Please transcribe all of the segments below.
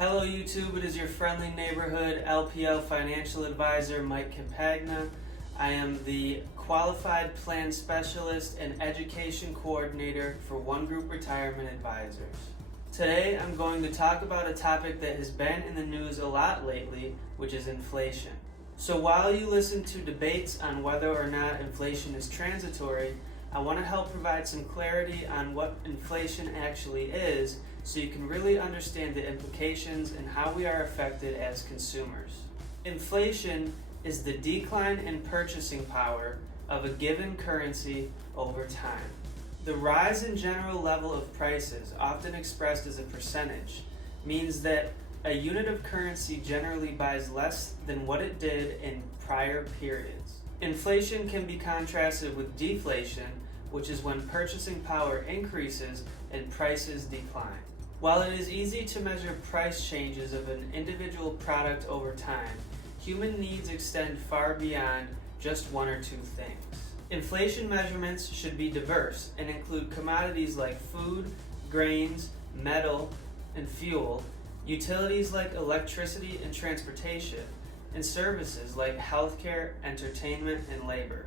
Hello YouTube, it is your friendly neighborhood LPL financial advisor Mike Campagna. I am the Qualified Plan Specialist and Education Coordinator for One Group Retirement Advisors. Today I'm going to talk about a topic that has been in the news a lot lately, which is inflation. So while you listen to debates on whether or not inflation is transitory, I want to help provide some clarity on what inflation actually is so you can really understand the implications and how we are affected as consumers. Inflation is the decline in purchasing power of a given currency over time. The rise in general level of prices, often expressed as a percentage, means that a unit of currency generally buys less than what it did in prior periods. Inflation can be contrasted with deflation, which is when purchasing power increases and prices decline. While it is easy to measure price changes of an individual product over time, human needs extend far beyond just one or two things. Inflation measurements should be diverse and include commodities like food, grains, metal, and fuel, utilities like electricity and transportation, and services like healthcare, entertainment, and labor.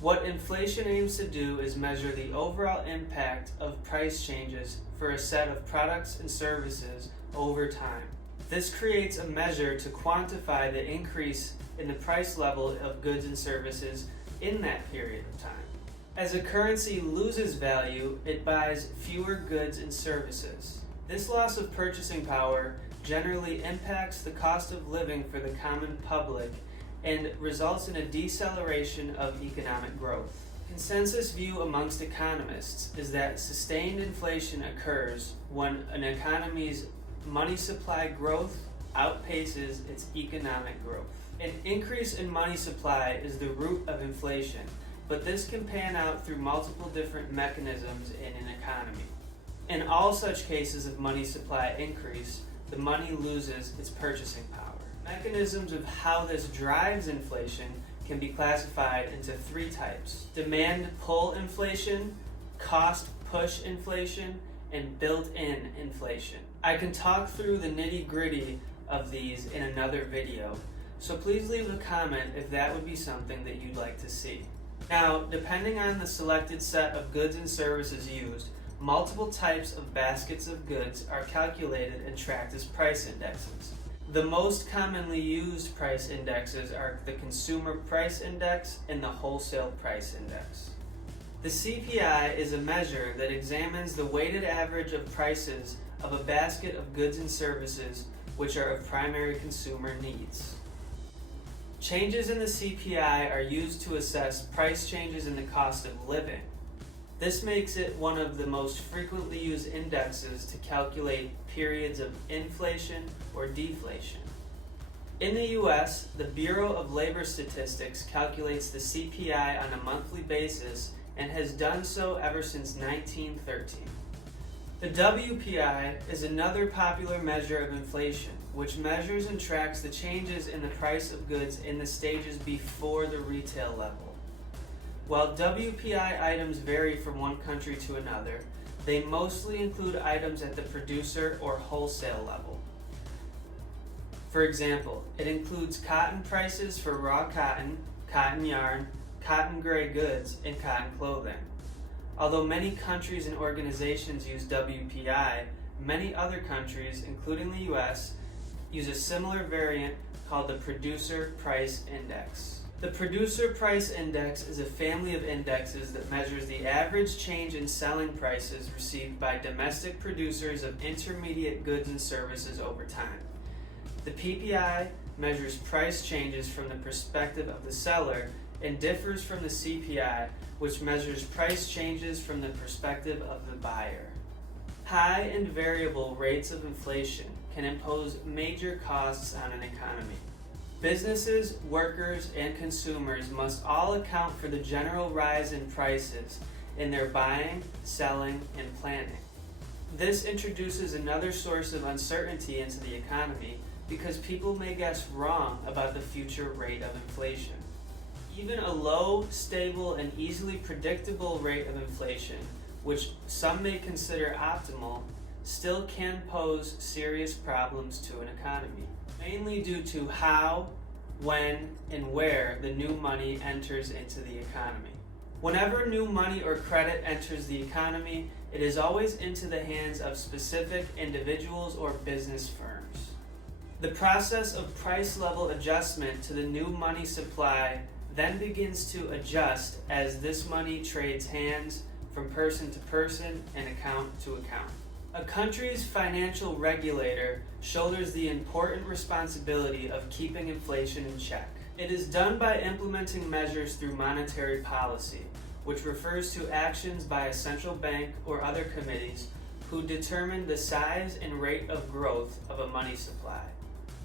What inflation aims to do is measure the overall impact of price changes for a set of products and services over time. This creates a measure to quantify the increase in the price level of goods and services in that period of time. As a currency loses value, it buys fewer goods and services. This loss of purchasing power generally impacts the cost of living for the common public and results in a deceleration of economic growth. Consensus view amongst economists is that sustained inflation occurs when an economy's money supply growth outpaces its economic growth. An increase in money supply is the root of inflation, but this can pan out through multiple different mechanisms in an economy. In all such cases of money supply increase, the money loses its purchasing power. Mechanisms of how this drives inflation can be classified into three types: demand pull inflation, cost push inflation, and built-in inflation. I can talk through the nitty-gritty of these in another video, so please leave a comment if that would be something that you'd like to see. Now, depending on the selected set of goods and services used, multiple types of baskets of goods are calculated and tracked as price indexes. The most commonly used price indexes are the Consumer Price Index and the Wholesale Price Index. The CPI is a measure that examines the weighted average of prices of a basket of goods and services which are of primary consumer needs. Changes in the CPI are used to assess price changes in the cost of living. This makes it one of the most frequently used indexes to calculate periods of inflation or deflation. In the US, the Bureau of Labor Statistics calculates the CPI on a monthly basis and has done so ever since 1913. The WPI is another popular measure of inflation, which measures and tracks the changes in the price of goods in the stages before the retail level. While WPI items vary from one country to another, they mostly include items at the producer or wholesale level. For example, it includes cotton prices for raw cotton, cotton yarn, cotton gray goods, and cotton clothing. Although many countries and organizations use WPI, many other countries, including the US, use a similar variant called the Producer Price Index. The Producer Price Index is a family of indexes that measures the average change in selling prices received by domestic producers of intermediate goods and services over time. The PPI measures price changes from the perspective of the seller and differs from the CPI, which measures price changes from the perspective of the buyer. High and variable rates of inflation can impose major costs on an economy. Businesses, workers, and consumers must all account for the general rise in prices in their buying, selling, and planning. This introduces another source of uncertainty into the economy because people may guess wrong about the future rate of inflation. Even a low, stable, and easily predictable rate of inflation, which some may consider optimal, still can pose serious problems to an economy, mainly due to how, when, and where the new money enters into the economy. Whenever new money or credit enters the economy, it is always into the hands of specific individuals or business firms. The process of price level adjustment to the new money supply then begins to adjust as this money trades hands from person to person and account to account. A country's financial regulator shoulders the important responsibility of keeping inflation in check. It is done by implementing measures through monetary policy, which refers to actions by a central bank or other committees who determine the size and rate of growth of a money supply.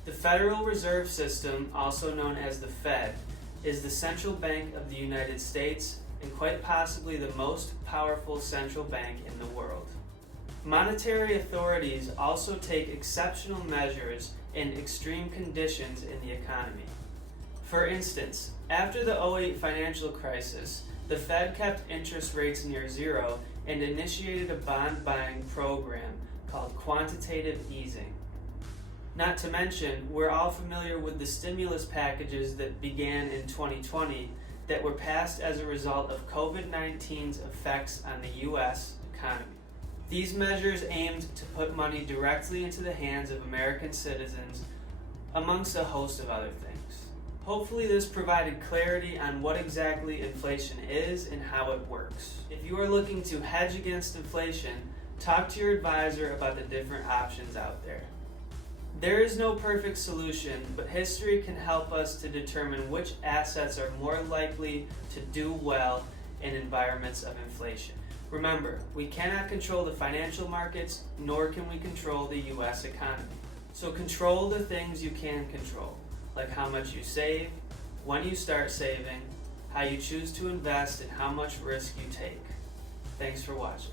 The Federal Reserve System, also known as the Fed, is the central bank of the United States and quite possibly the most powerful central bank in the world. Monetary authorities also take exceptional measures in extreme conditions in the economy. For instance, after the 2008 financial crisis, the Fed kept interest rates near zero and initiated a bond buying program called quantitative easing. Not to mention, we're all familiar with the stimulus packages that began in 2020 that were passed as a result of COVID-19's effects on the U.S. economy. These measures aimed to put money directly into the hands of American citizens, amongst a host of other things. Hopefully this provided clarity on what exactly inflation is and how it works. If you are looking to hedge against inflation, talk to your advisor about the different options out there. There is no perfect solution, but history can help us to determine which assets are more likely to do well in environments of inflation. Remember, we cannot control the financial markets, nor can we control the U.S. economy. So control the things you can control, like how much you save, when you start saving, how you choose to invest, and how much risk you take. Thanks for watching.